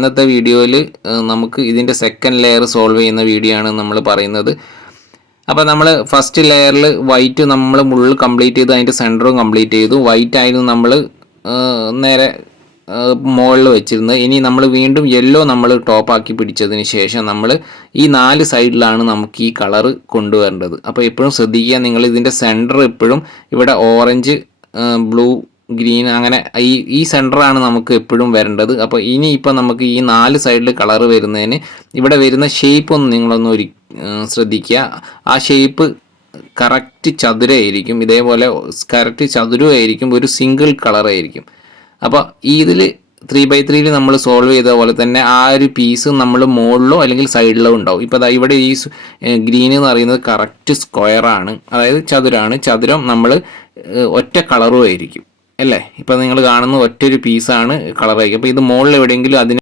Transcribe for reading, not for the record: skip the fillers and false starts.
ഇന്നത്തെ വീഡിയോയിൽ നമുക്ക് ഇതിൻ്റെ സെക്കൻഡ് ലെയർ സോൾവ് ചെയ്യുന്ന വീഡിയോ ആണ് നമ്മൾ പറയുന്നത്. അപ്പോൾ നമ്മൾ ഫസ്റ്റ് ലെയറിൽ വൈറ്റ് നമ്മൾ മുകളിൽ കംപ്ലീറ്റ് ചെയ്തു, അതിൻ്റെ സെൻറ്ററും കംപ്ലീറ്റ് ചെയ്തു. വൈറ്റ് ആയിരുന്നു നമ്മൾ നേരെ മുകളിൽ വെച്ചിരുന്നത്. ഇനി നമ്മൾ വീണ്ടും യെല്ലോ നമ്മൾ ടോപ്പാക്കി പിടിച്ചതിന് ശേഷം നമ്മൾ ഈ 4 സൈഡിലാണ് നമുക്ക് ഈ കളറ് കൊണ്ടുവരേണ്ടത്. അപ്പോൾ എപ്പോഴും ശ്രദ്ധിക്കുക, നിങ്ങൾ ഇതിൻ്റെ സെൻറ്റർ എപ്പോഴും ഇവിടെ ഓറഞ്ച്, ബ്ലൂ, ഗ്രീൻ അങ്ങനെ ഈ സെൻറ്ററാണ് നമുക്ക് എപ്പോഴും വരേണ്ടത്. അപ്പോൾ ഇനിയിപ്പോൾ നമുക്ക് ഈ 4 സൈഡിൽ കളർ വരുന്നതിന് ഇവിടെ വരുന്ന ഷേപ്പ് ഒന്ന് നിങ്ങളൊന്ന് ശ്രദ്ധിക്കുക. ആ ഷേപ്പ് കറക്റ്റ് ചതുരമായിരിക്കും, ഇതേപോലെ കറക്റ്റ് ചതുരമായിരിക്കും, ഒരു സിംഗിൾ കളറായിരിക്കും. അപ്പോൾ ഇതിൽ 3x3 നമ്മൾ സോൾവ് ചെയ്ത പോലെ തന്നെ ആ ഒരു പീസ് നമ്മൾ മുകളിലോ അല്ലെങ്കിൽ സൈഡിലോ ഉണ്ടാവും. ഇപ്പോൾ ഇവിടെ ഈ ഗ്രീൻ എന്ന് പറയുന്നത് കറക്റ്റ് സ്ക്വയറാണ്, അതായത് ചതുരമാണ്. ചതുരം നമ്മൾ ഒറ്റ കളറും ആയിരിക്കും അല്ലേ. ഇപ്പോൾ നിങ്ങൾ കാണുന്ന ഒറ്റൊരു പീസാണ് കളറായിരിക്കും. അപ്പോൾ ഇത് മുകളിൽ എവിടെയെങ്കിലും അതിന്